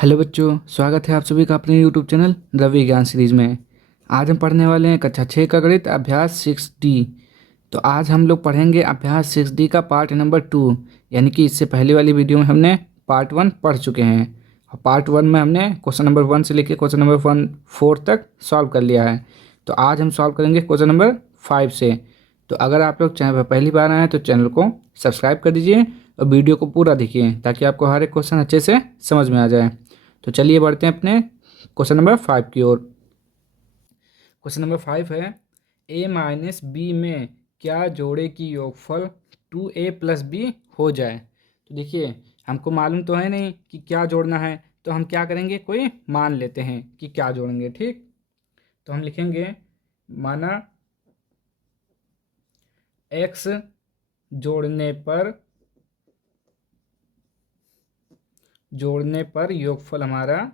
Hello बच्चों, स्वागत है आप सभी का अपने यूट्यूब चैनल रवि ज्ञान सीरीज में। आज हम पढ़ने वाले हैं कक्षा 6 का गणित अभ्यास 6D। तो आज हम लोग पढ़ेंगे अभ्यास 6D का पार्ट नंबर 2। यानी कि इससे पहले वाली वीडियो में हमने पार्ट 1 पढ़ चुके हैं और पार्ट 1 में हमने क्वेश्चन नंबर 1 से लेकर क्वेश्चन नंबर 4 तक सॉल्व कर लिया है। तो आज हम सॉल्व करेंगे क्वेश्चन नंबर 5 से। तो अगर आप लोग चैनल पर पहली बार आए हैं तो चैनल को सब्सक्राइब कर दीजिए और वीडियो को पूरा देखिए ताकि आपको हर एक क्वेश्चन अच्छे से समझ में आ जाए। तो चलिए बढ़ते हैं अपने क्वेश्चन नंबर 5 की ओर। क्वेश्चन नंबर 5 है, a माइनस बी में क्या जोड़े की योगफल 2a+b हो जाए। तो देखिए, हमको मालूम तो है नहीं कि क्या जोड़ना है, तो हम क्या करेंगे, कोई मान लेते हैं कि क्या जोड़ेंगे। ठीक, तो हम लिखेंगे माना x जोड़ने पर योगफल हमारा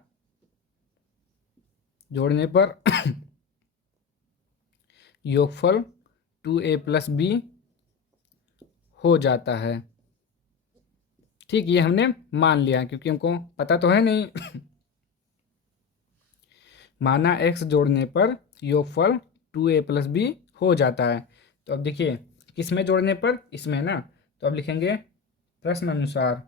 जोड़ने पर योगफल 2a+b हो जाता है। ठीक, ये हमने मान लिया क्योंकि हमको पता तो है नहीं। माना x जोड़ने पर योगफल 2a+b हो जाता है। तो अब देखिए, किस में जोड़ने पर, इसमें ना। तो अब लिखेंगे प्रश्न अनुसार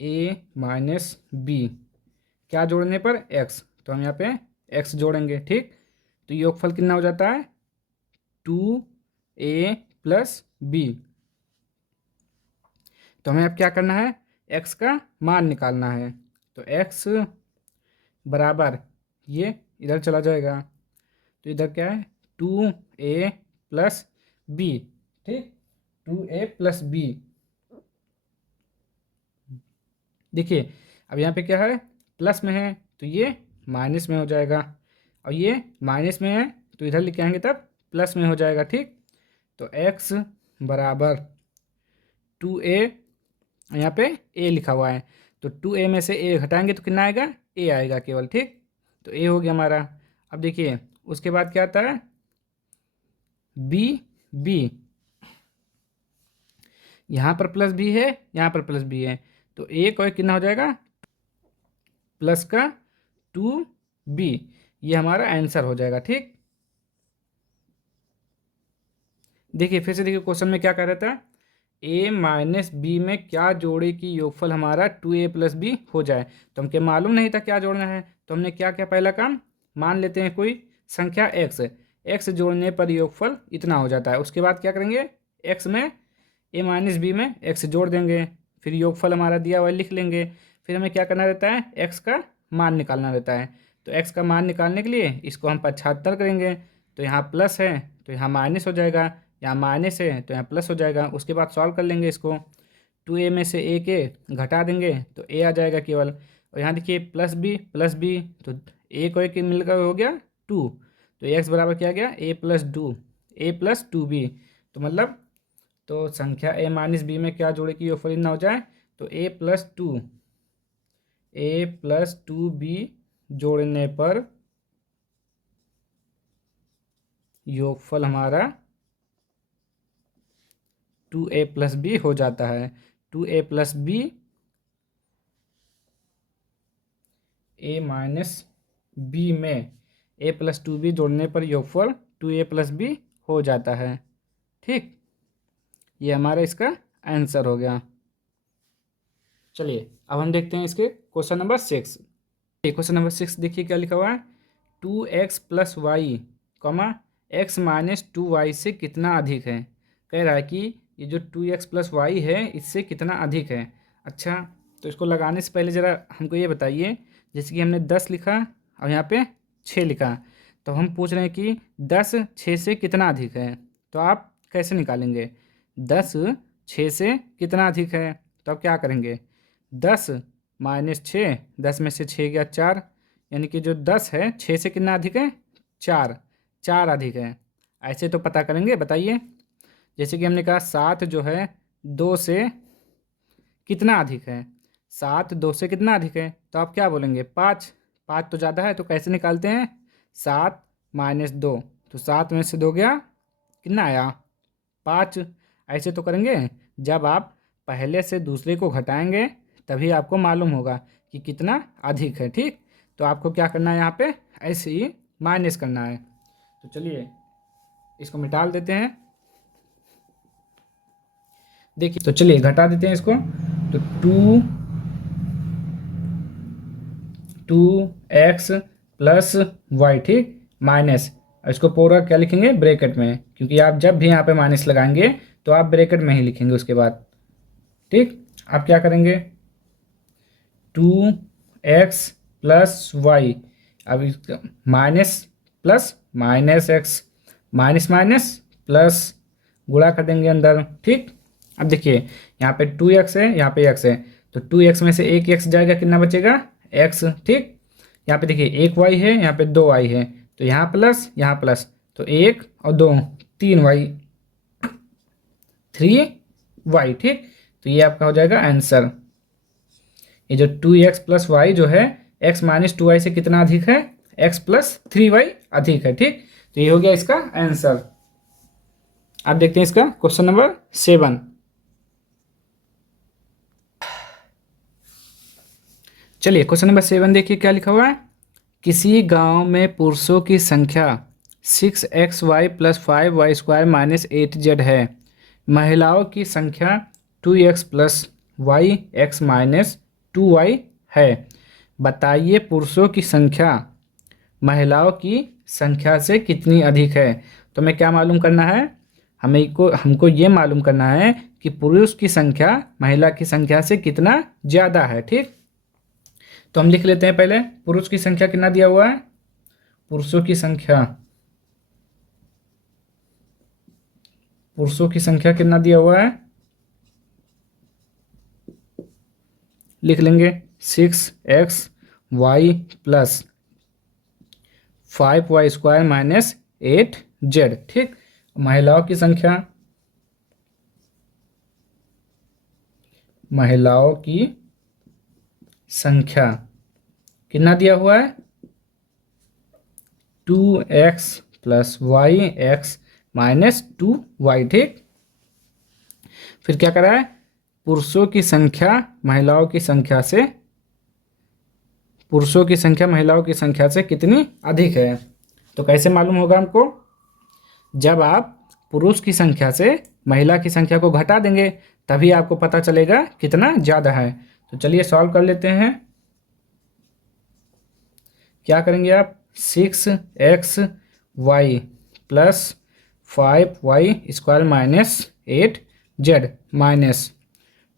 a माइनस बी क्या जोड़ने पर, x। तो हम यहाँ पे x जोड़ेंगे। ठीक, तो योगफल कितना हो जाता है, 2a+b। तो हमें अब क्या करना है, x का मान निकालना है। तो x बराबर, ये इधर चला जाएगा, तो इधर क्या है, 2a+b। ठीक, 2a+b। देखिए, अब यहाँ पे क्या है, प्लस में है तो ये माइनस में हो जाएगा, और ये माइनस में है तो इधर लेके आएंगे तब प्लस में हो जाएगा। ठीक, तो x बराबर 2a, यहाँ पे a लिखा हुआ है तो 2a में से a घटाएंगे तो कितना आएगा, a आएगा केवल। ठीक, तो a हो गया हमारा। अब देखिए, उसके बाद क्या आता है, b यहाँ पर प्लस भी है, यहाँ पर प्लस भी है, तो एक और कितना हो जाएगा, प्लस का 2b। ये हमारा आंसर हो जाएगा। ठीक, देखिए फिर से देखिए, क्वेश्चन में क्या कह रहा था, a माइनस बी में क्या जोड़े की योगफल हमारा 2a+b हो जाए। तो हमको मालूम नहीं था क्या जोड़ना है, तो हमने क्या किया, पहला काम, मान लेते हैं कोई संख्या x जोड़ने पर योगफल इतना हो जाता है। उसके बाद क्या करेंगे, x में a माइनस बी में x जोड़ देंगे, फिर योगफल हमारा दिया हुआ लिख लेंगे। फिर हमें क्या करना रहता है, x का मान निकालना रहता है। तो x का मान निकालने के लिए इसको हम 75 करेंगे, तो यहाँ प्लस है तो यहाँ माइनस हो जाएगा, यहाँ माइनस है तो यहाँ प्लस हो जाएगा। उसके बाद सॉल्व कर लेंगे इसको, 2a में से a के घटा देंगे तो a आ जाएगा केवल। और यहाँ देखिए प्लस बी तो a को एक मिलकर हो गया 2, तो x बराबर क्या आ गया, a+2b। तो मतलब, तो संख्या a माइनस बी में क्या जोड़े की योगफल ना हो जाए, तो a+2b जोड़ने पर योगफल हमारा 2a+b हो जाता है। 2a+b a माइनस बी में a+2b जोड़ने पर योगफल 2a+b हो जाता है। ठीक, ये हमारा इसका आंसर हो गया। चलिए अब हम देखते हैं इसके क्वेश्चन नंबर 6। क्वेश्चन नंबर 6 देखिए क्या लिखा हुआ है, 2x+y, x माइनस 2y से कितना अधिक है। कह रहा है कि ये जो 2x+y है इससे कितना अधिक है। अच्छा, तो इसको लगाने से पहले ज़रा हमको ये बताइए, जैसे कि हमने 10 लिखा और यहाँ पे 6 लिखा, तो हम पूछ रहे हैं कि 10 6 से कितना अधिक है। तो आप कैसे निकालेंगे, 10 6 से कितना अधिक है, तो आप क्या करेंगे, 10 माइनस 6, 10 में से 6 गया 4, यानी कि जो 10 है 6 से कितना अधिक है, 4, 4 अधिक है। ऐसे तो पता करेंगे, बताइए। जैसे कि हमने कहा 7 जो है 2 से कितना अधिक है, 7 2 से कितना अधिक है, तो आप क्या बोलेंगे, 5, 5 तो ज़्यादा है, तो कैसे निकालते हैं, 7 माइनस 2, तो 7 में से 2 गया, कितना आया, 5 ऐसे तो करेंगे। जब आप पहले से दूसरे को घटाएंगे तभी आपको मालूम होगा कि कितना अधिक है। ठीक, तो आपको क्या करना है, यहाँ पे ऐसे ही माइनस करना है। तो चलिए इसको मिटा देते हैं। देखिए, तो चलिए घटा देते हैं इसको। तो 2x प्लस वाई, ठीक, माइनस, इसको पूरा क्या लिखेंगे, ब्रैकेट में, क्योंकि आप जब भी यहाँ पे माइनस लगाएंगे तो आप ब्रैकेट में ही लिखेंगे उसके बाद। ठीक, आप क्या करेंगे, 2x प्लस वाई, अब इसका minus plus minus x, minus minus plus, गुणा कर देंगे अंदर। ठीक, अब देखिए यहाँ पे 2x है, यहाँ पे x है, तो 2x में से एक x जाएगा, कितना बचेगा, x। ठीक, यहाँ पे देखिए एक y है, यहाँ पे 2y है, तो यहाँ प्लस, तो 1 और 2 3y, 3y। ठीक, तो ये आपका हो जाएगा आंसर। ये जो 2x प्लस वाई जो है, x माइनस 2y से कितना अधिक है, x प्लस 3y अधिक है। ठीक, तो ये हो गया इसका आंसर। अब देखते हैं इसका क्वेश्चन नंबर 7। चलिए क्वेश्चन नंबर 7 देखिए क्या लिखा हुआ है। किसी गांव में पुरुषों की संख्या 6xy plus 5y² minus 8z है। महिलाओं की संख्या 2x plus Y X minus 2y है। बताइए पुरुषों की संख्या महिलाओं की संख्या से कितनी अधिक है। तो हमें क्या मालूम करना है, हमको ये मालूम करना है कि पुरुष की संख्या महिला की संख्या से कितना ज़्यादा है। ठीक, तो हम लिख लेते हैं पहले पुरुष की संख्या कितना दिया हुआ है, पुरुषों की संख्या कितना दिया हुआ है, लिख लेंगे 6xy plus 5y² minus 8z। ठीक, महिलाओं की संख्या कितना दिया हुआ है, 2x plus Y X minus 2y। ठीक, फिर क्या करा है, पुरुषों की संख्या महिलाओं की संख्या से कितनी अधिक है। तो कैसे मालूम होगा हमको, जब आप पुरुष की संख्या से महिला की संख्या को घटा देंगे तभी आपको पता चलेगा कितना ज़्यादा है। तो चलिए सॉल्व कर लेते हैं। क्या करेंगे आप, 6xy plus 5y² minus 8z minus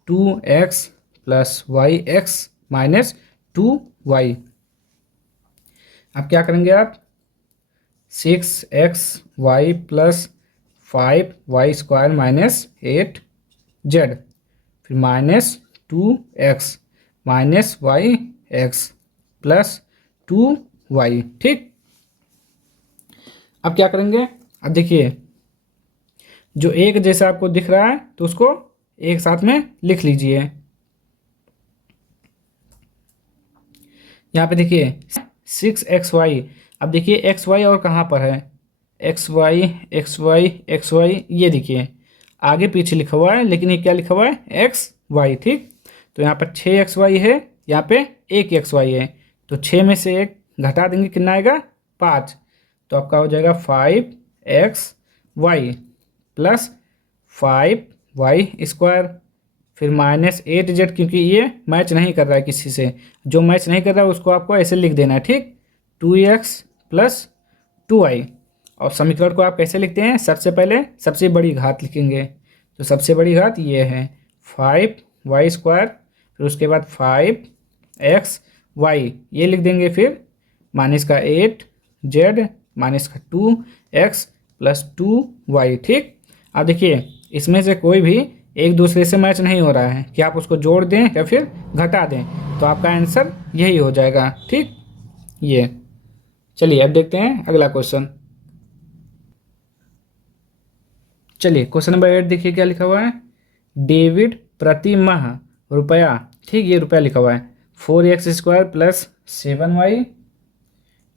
2x plus Y X minus 2y। अब क्या करेंगे आप, 6xy plus 5y² minus 8z, फिर minus 2x minus Y X plus 2y। ठीक, अब क्या करेंगे, अब देखिए जो एक जैसा आपको दिख रहा है तो उसको एक साथ में लिख लीजिए। यहाँ पे देखिए 6xy, अब देखिए xy और कहाँ पर है, xy ये देखिए आगे पीछे लिखा हुआ है, लेकिन ये क्या लिखा हुआ है, xy। ठीक, तो यहाँ पर 6xy है, यहाँ पे 1xy है, तो 6 में से 1 घटा देंगे, कितना आएगा, 5। तो आपका हो जाएगा 5xy प्लस 5y², फिर माइनस 8z, क्योंकि ये मैच नहीं कर रहा है किसी से, जो मैच नहीं कर रहा है उसको आपको ऐसे लिख देना है। ठीक, 2x प्लस 2y, और समीकरण को आप कैसे लिखते हैं, सबसे पहले सबसे बड़ी घात लिखेंगे, तो सबसे बड़ी घात ये है 5y², फिर उसके बाद 5xy ये लिख देंगे, फिर माइनस का 8z माइनस का 2x प्लस 2y। ठीक, अब देखिए इसमें से कोई भी एक दूसरे से मैच नहीं हो रहा है कि आप उसको जोड़ दें या फिर घटा दें, तो आपका आंसर यही हो जाएगा। ठीक, ये चलिए अब देखते हैं अगला क्वेश्चन। चलिए क्वेश्चन नंबर 8 देखिए क्या लिखा हुआ है। डेविड प्रति माह रुपया, ठीक ये रुपया लिखा हुआ है, 4x² plus 7y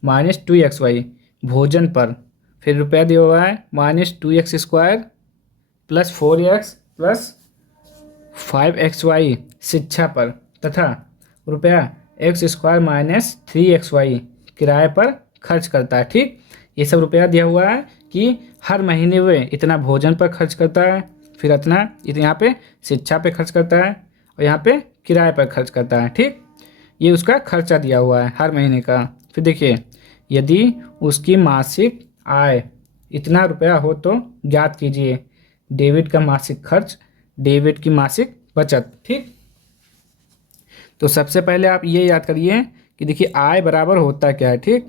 minus 2xy भोजन पर, फिर रुपया दिया हुआ है -2x² plus 4x plus 5xy शिक्षा पर तथा रुपया x² माइनस 3xy किराए पर खर्च करता है। ठीक, ये सब रुपया दिया हुआ है कि हर महीने में इतना भोजन पर खर्च करता है, फिर इतना यहाँ पे शिक्षा पे खर्च करता है और यहाँ पे किराए पर खर्च करता है। ठीक, ये उसका खर्चा दिया हुआ है हर महीने का। फिर देखिए, यदि उसकी मासिक आय इतना रुपया हो तो ज्ञात कीजिए डेबिट का मासिक खर्च, डेबिट की मासिक बचत। ठीक, तो सबसे पहले आप ये याद करिए कि देखिए आय बराबर होता क्या है। ठीक,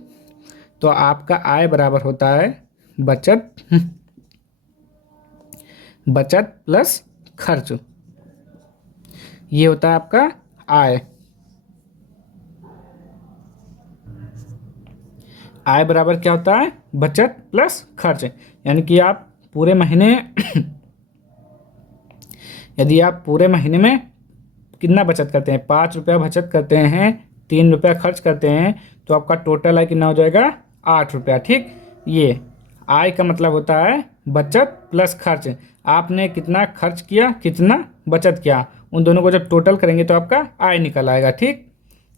तो आपका आय बराबर होता है बचत बचत प्लस खर्च, ये होता है आपका आय। आय बराबर क्या होता है? बचत प्लस खर्च। यानी कि आप पूरे महीने यदि आप पूरे महीने में कितना बचत करते हैं, 5 रुपया बचत करते हैं, 3 रुपया खर्च करते हैं, तो आपका टोटल आय कितना हो जाएगा? 8 रुपया। ठीक, ये आय का मतलब होता है बचत प्लस खर्च। आपने कितना खर्च किया, कितना बचत किया, उन दोनों को जब टोटल करेंगे तो आपका आय निकल आएगा। ठीक,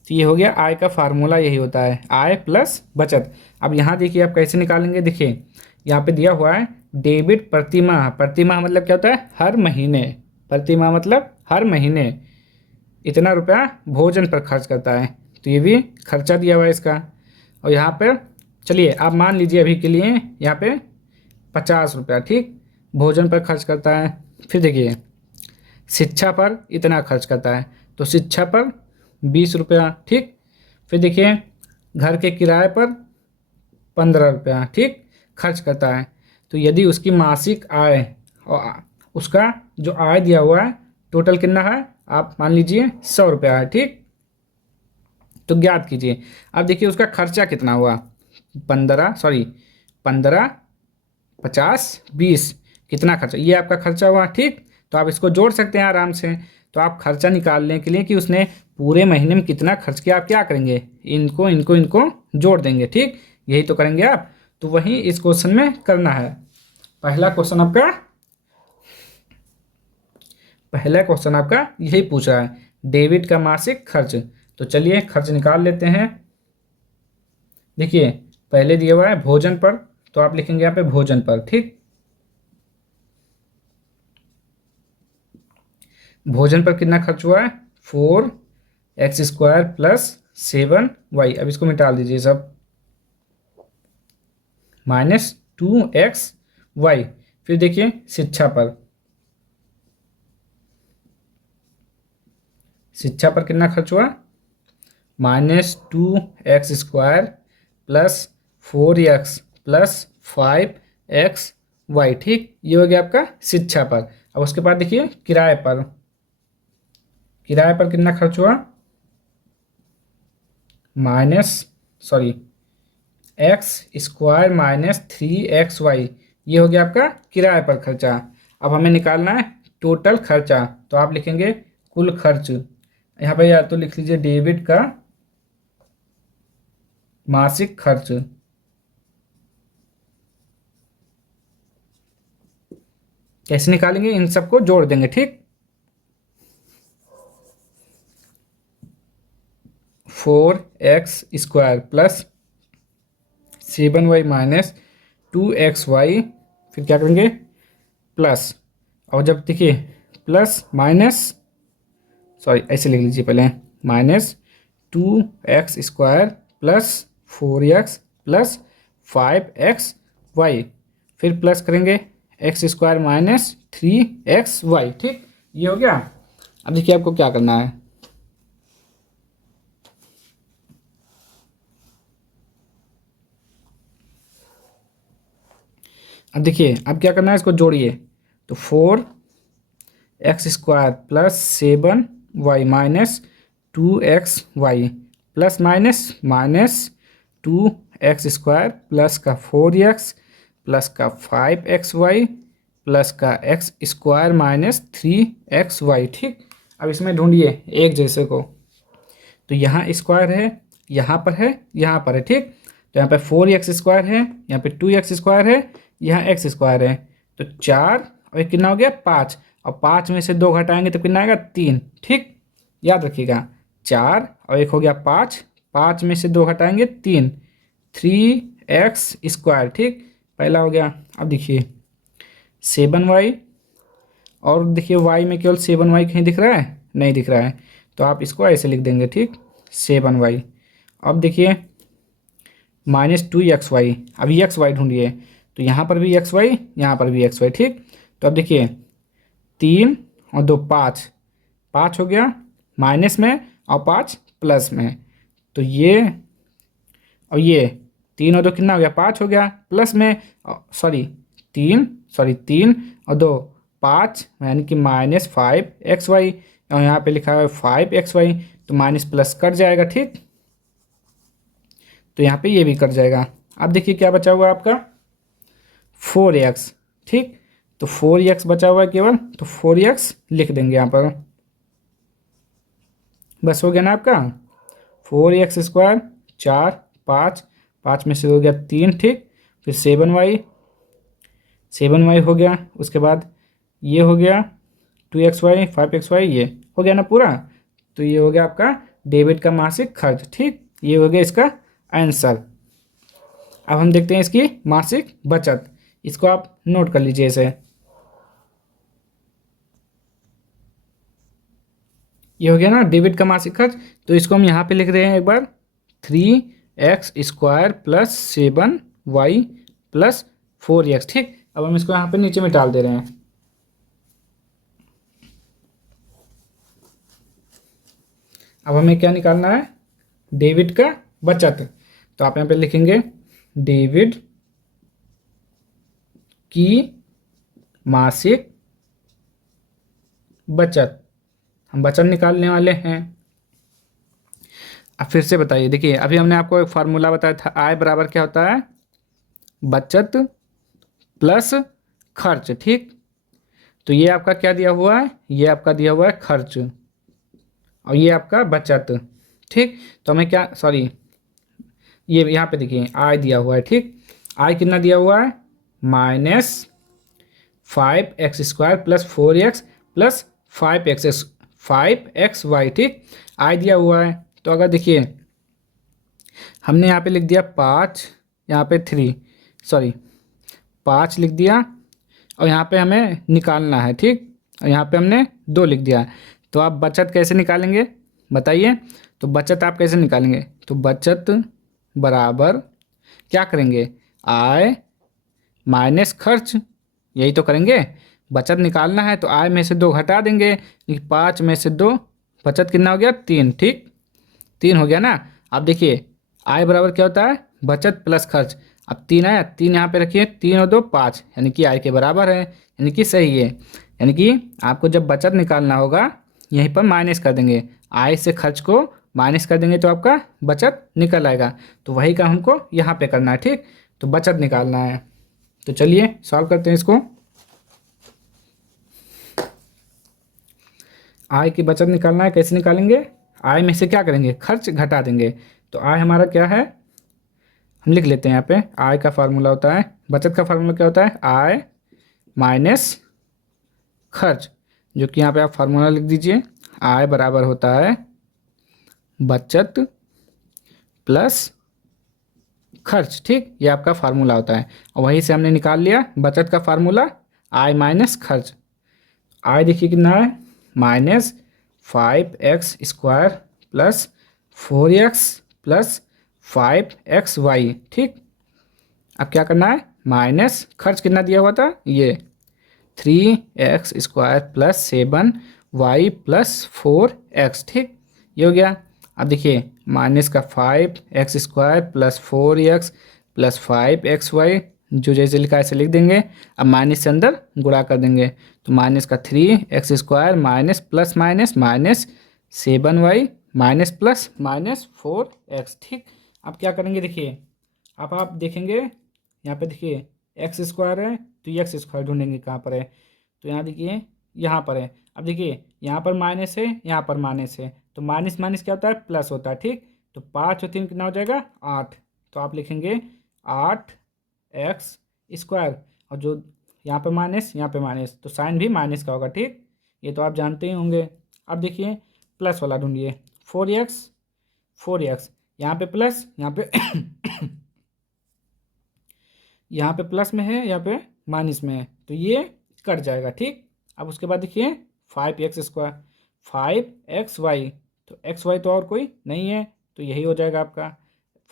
तो ये हो गया आय का फार्मूला, यही होता है आय प्लस बचत। अब यहाँ देखिए आप कैसे निकालेंगे। देखिए यहाँ पे दिया हुआ है डेबिट प्रति माह। प्रति माह मतलब क्या होता है? हर महीने। प्रति माह मतलब हर महीने इतना रुपया भोजन पर खर्च करता है, तो ये भी खर्चा दिया हुआ है इसका। और यहाँ पर चलिए आप मान लीजिए अभी के लिए यहाँ पे 50 रुपया ठीक भोजन पर खर्च करता है। फिर देखिए शिक्षा पर इतना खर्च करता है, तो शिक्षा पर 20 रुपया। ठीक, फिर देखिए घर के किराए पर 15 रुपया ठीक खर्च करता है। तो यदि उसकी मासिक आय और उसका जो आय दिया हुआ है टोटल कितना है, आप मान लीजिए 100 रुपया है। ठीक, तो ज्ञात कीजिए। अब देखिए उसका खर्चा कितना हुआ, 15 50 20 कितना खर्चा, ये आपका खर्चा हुआ। ठीक, तो आप इसको जोड़ सकते हैं आराम से। तो आप खर्चा निकालने के लिए कि उसने पूरे महीने में कितना खर्च किया, आप क्या करेंगे, इनको इनको इनको जोड़ देंगे। ठीक, यही तो करेंगे आप। तो वही इस क्वेश्चन में करना है। पहला क्वेश्चन आपका यही पूछ रहा है, डेबिट का मासिक खर्च। तो चलिए खर्च निकाल लेते हैं। देखिए पहले दिया हुआ है भोजन पर, तो आप लिखेंगे यहाँ पे भोजन पर। ठीक, भोजन पर कितना खर्च हुआ है, 4x² प्लस 7y। अब इसको मिटा दीजिए सब, माइनस 2xy। फिर देखिए शिक्षा पर कितना खर्च हुआ, -2x² plus 4x plus 5xy। ठीक, ये हो गया आपका शिक्षा पर। अब उसके बाद देखिए किराए पर कितना खर्च हुआ, x² माइनस 3xy। ये हो गया आपका किराए पर खर्चा। अब हमें निकालना है टोटल खर्चा, तो आप लिखेंगे कुल खर्च। यहाँ पे या तो लिख लीजिए डेबिट का मासिक खर्च, कैसे निकालेंगे, इन सबको जोड़ देंगे। ठीक, 4x² plus 7y minus 2xy। फिर क्या करेंगे प्लस, और जब देखिए प्लस माइनस ऐसे लिख लीजिए पहले, -2x² plus 4x plus 5xy। फिर प्लस करेंगे x² माइनस 3xy। ठीक, ये हो गया। अब देखिए आपको क्या करना है, अब देखिए अब क्या करना है, इसको जोड़िए। तो 4x² plus 7y minus 2xy plus minus 2x² plus का 4x प्लस का 5xy प्लस का x² माइनस 3xy। ठीक, अब इसमें ढूंढिए एक जैसे को। तो यहाँ स्क्वायर है, यहाँ पर है, यहाँ पर है। ठीक, तो यहाँ पे 4x² है, यहाँ पे 2x² है, यहाँ x² है। तो 4 और एक कितना हो गया 5, और 5 में से 2 घटाएंगे तो कितना आएगा 3। ठीक, याद रखिएगा 4 और एक हो गया 5, 5 में से 2 घटाएंगे 3, 3x²। ठीक, पहला हो गया। अब देखिए 7y, और देखिए y में केवल 7y कहीं दिख रहा है, नहीं दिख रहा है, तो आप इसको ऐसे लिख देंगे। ठीक, 7y। अब देखिए -2xy, अभी xy ढूंढिए, तो यहाँ पर भी xy, यहाँ पर भी xy। ठीक, तो अब देखिए 3 और 2 5, 5 हो गया माइनस में और 5 प्लस में, तो ये और ये 3 और 2 कितना हो गया 5 हो गया, प्लस में सॉरी 3 और 2 5, यानी कि -5xy, और यहाँ पे लिखा हुआ है 5xy, तो माइनस प्लस कट जाएगा। ठीक, तो यहाँ पे ये भी कट जाएगा। अब देखिए क्या बचा हुआ है आपका 4x। ठीक, तो 4x बचा हुआ है केवल, तो 4x लिख देंगे यहाँ पर, बस हो गया ना आपका 4x²। 4 5, 5 में से हो गया 3। ठीक, फिर 7y हो गया, उसके बाद ये हो गया 2xy 5xy, ये हो गया ना पूरा। तो ये हो गया आपका डेबिट का मासिक खर्च। ठीक, ये हो गया इसका आंसर। अब हम देखते हैं इसकी मासिक बचत, इसको आप नोट कर लीजिए इसे। ये हो गया ना डेबिट का मासिक खर्च, तो इसको हम यहाँ पे लिख रहे हैं एक बार 3x² + 7y + 4x। ठीक, अब हम इसको यहाँ पे नीचे में डाल दे रहे हैं। अब हमें क्या निकालना है, डेबिट का बचत, तो आप यहाँ पे लिखेंगे डेबिट की मासिक बचत, हम बचत निकालने वाले हैं। अब फिर से बताइए, देखिए अभी हमने आपको एक फार्मूला बताया था, आय बराबर क्या होता है, बचत प्लस खर्च। ठीक, तो ये आपका क्या दिया हुआ है, ये आपका दिया हुआ है खर्च, और ये आपका बचत। ठीक, तो हमें क्या, सॉरी ये यहाँ पे देखिए आय दिया हुआ है। ठीक, आय कितना दिया हुआ है, -5x² + 4x + 5xy। ठीक, आय दिया हुआ है, तो अगर देखिए हमने यहाँ पे लिख दिया 5, यहाँ पे 3, सॉरी 5 लिख दिया, और यहाँ पे हमें निकालना है। ठीक, और यहाँ पे हमने 2 लिख दिया, तो आप बचत कैसे निकालेंगे बताइए। तो बचत आप कैसे निकालेंगे, तो बचत बराबर क्या करेंगे, आय माइनस खर्च, यही तो करेंगे। बचत निकालना है तो आय में से 2 घटा देंगे, 5 में से 2, बचत कितना हो गया 3। ठीक, 3 हो गया ना। अब देखिए आय बराबर क्या होता है, बचत प्लस खर्च। अब 3 आया, 3 यहाँ पे रखिए, 3 और 2 5, यानी कि आय के बराबर है, यानी कि सही है। यानी कि आपको जब बचत निकालना होगा यहीं पर माइनस कर देंगे, आय से खर्च को माइनस कर देंगे तो आपका बचत निकल आएगा। तो वही काम हमको यहाँ पे करना है। ठीक, तो बचत निकालना है, तो चलिए सॉल्व करते हैं इसको। आय की बचत निकालना है, कैसे निकालेंगे, आय में से क्या करेंगे, खर्च घटा देंगे। तो आय हमारा क्या है, हम लिख लेते हैं यहाँ पे, आय का फार्मूला होता है, बचत का फार्मूला क्या होता है, आय माइनस खर्च, जो कि यहाँ पे आप फार्मूला लिख दीजिए, आय बराबर होता है बचत प्लस खर्च। ठीक, ये आपका फार्मूला होता है, और वहीं से हमने निकाल लिया बचत का फार्मूला, आय माइनस खर्च। आय देखिए कितना है, -5x² + 4x + 5xy। ठीक, अब क्या करना है, माइनस खर्च कितना दिया हुआ था, ये 3x² + 7y + 4x। ठीक, ये हो गया। अब देखिए माइनस का 5x² + 4x + 5xy, जो जैसे लिखा है ऐसे लिख देंगे। अब माइनस से अंदर गुणा कर देंगे, तो माइनस का 3x² minus plus minus -7y minus plus -4x। ठीक, अब क्या करेंगे, देखिए अब आप देखेंगे यहाँ पे, देखिए x² है तो ये x² ढूंढेंगे कहाँ पर है, तो यहाँ देखिए यहाँ पर है। अब देखिए यहाँ पर माइनस है, यहाँ पर माइनस है, तो माइनस माइनस क्या होता है, प्लस होता है। ठीक, तो 5 और 3 कितना हो जाएगा 8, तो आप लिखेंगे 8x², और जो यहाँ पे माइनस, यहाँ पे माइनस, तो साइन भी माइनस का होगा। ठीक, ये तो आप जानते ही होंगे। अब देखिए प्लस वाला ढूंढिए। 4x, 4x, यहाँ पे प्लस, यहाँ पे यहाँ पे प्लस में है, यहाँ पे माइनस में है, तो ये कट जाएगा। ठीक, अब उसके बाद देखिए 5x², 5xy, तो xy तो और कोई नहीं है, तो यही हो जाएगा आपका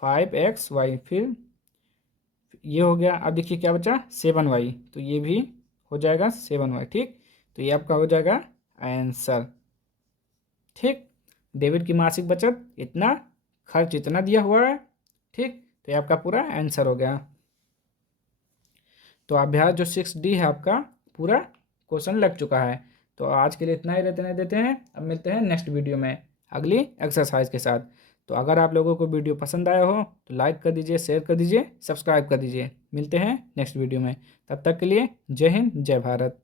5xy। फिर ये हो गया। अब देखिए क्या बचा, 7y, तो ये भी हो जाएगा 7y। ठीक, तो ये आपका हो जाएगा आंसर। ठीक, डेबिट की मासिक बचत इतना, खर्च इतना दिया हुआ है। ठीक, तो ये आपका पूरा आंसर हो गया। तो अभ्यास जो 6D है आपका पूरा क्वेश्चन लग चुका है। तो आज के लिए इतना ही रहते नहीं देते हैं, अब मिलते हैं नेक्स्ट वीडियो में अगली एक्सरसाइज के साथ। तो अगर आप लोगों को वीडियो पसंद आया हो तो लाइक कर दीजिए, शेयर कर दीजिए, सब्सक्राइब कर दीजिए। मिलते हैं नेक्स्ट वीडियो में, तब तक के लिए जय हिंद, जय भारत।